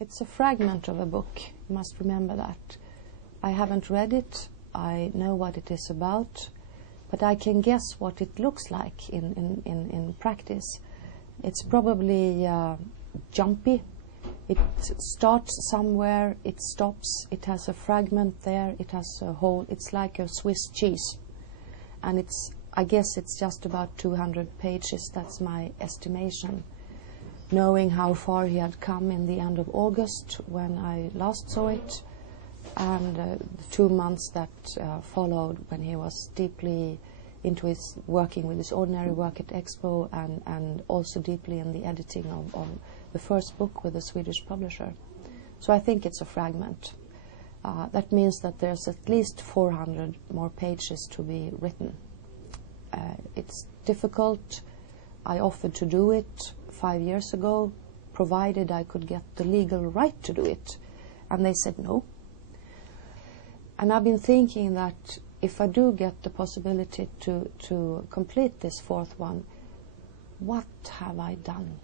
It's a fragment of a book. You must remember that. I haven't read it. I know what it is about, but I can guess what it looks like in practice. It's probably jumpy. It starts somewhere, it stops, it has a fragment there, it has a hole. It's like a Swiss cheese. And I guess it's just about 200 pages. That's my estimation. Knowing how far he had come in the end of August when I last saw it, and the 2 months that followed when he was deeply into his working with his ordinary work at Expo, and also deeply in the editing of the first book with a Swedish publisher. So I think it's a fragment. That means that there's at least 400 more pages to be written. It's difficult. I offered to do it 5 years ago, provided I could get the legal right to do it. And they said no. And I've been thinking that if I do get the possibility to complete this fourth one, what have I done?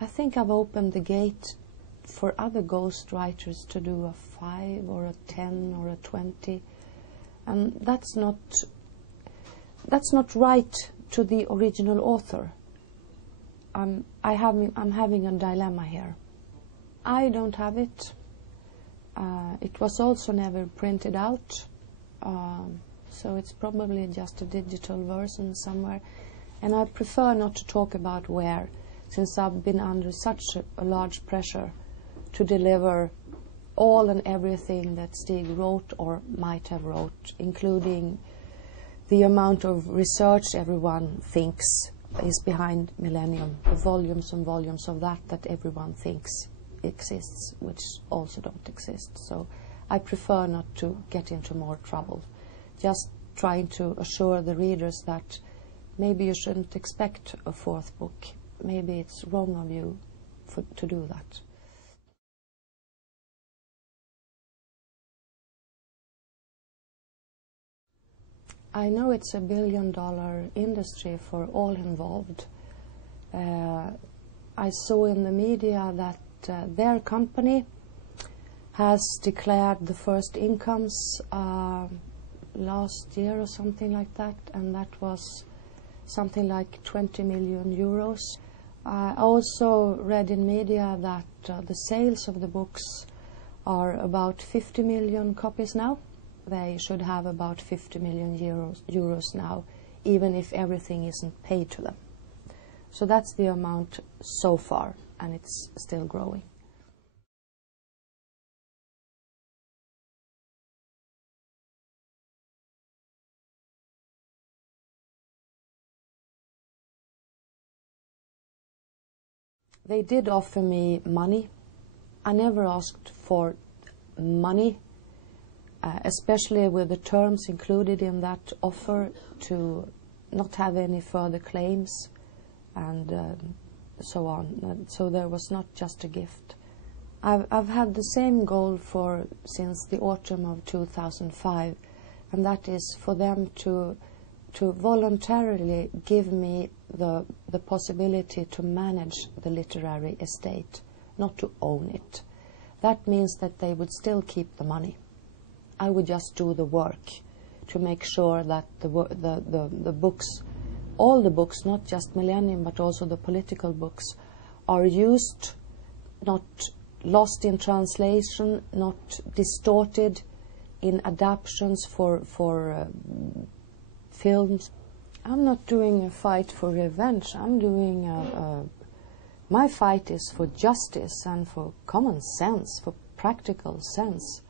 I think I've opened the gate for other ghost writers to do a 5 or a 10 or a 20, and that's not right to the original author. I'm having a dilemma here. I don't have it. It was also never printed out, so it's probably just a digital version somewhere. And I prefer not to talk about where, since I've been under such a large pressure to deliver all and everything that Stieg wrote or might have wrote, including the amount of research everyone thinks is behind Millénium, the volumes and volumes of that everyone thinks exists, which also don't exist. So I prefer not to get into more trouble. Just trying to assure the readers that maybe you shouldn't expect a fourth book. Maybe it's wrong of you to do that. I know it's a billion-dollar industry for all involved. I saw in the media that their company has declared the first incomes last year or something like that, and that was something like 20 million euros. I also read in media that the sales of the books are about 50 million copies now. They should have about 50 million euros now, even if everything isn't paid to them. So that's the amount so far, and it's still growing. They did offer me money. I never asked for money, especially with the terms included in that offer to not have any further claims and so on. So there was not just a gift. I've had the same goal since the autumn of 2005, and that is for them to voluntarily give me the possibility to manage the literary estate, not to own it. That means that they would still keep the money. I would just do the work to make sure that the books, all the books, not just Millénium, but also the political books, are used, not lost in translation, not distorted in adaptations for films. I'm not doing a fight for revenge. I'm doing my fight is for justice and for common sense, for practical sense.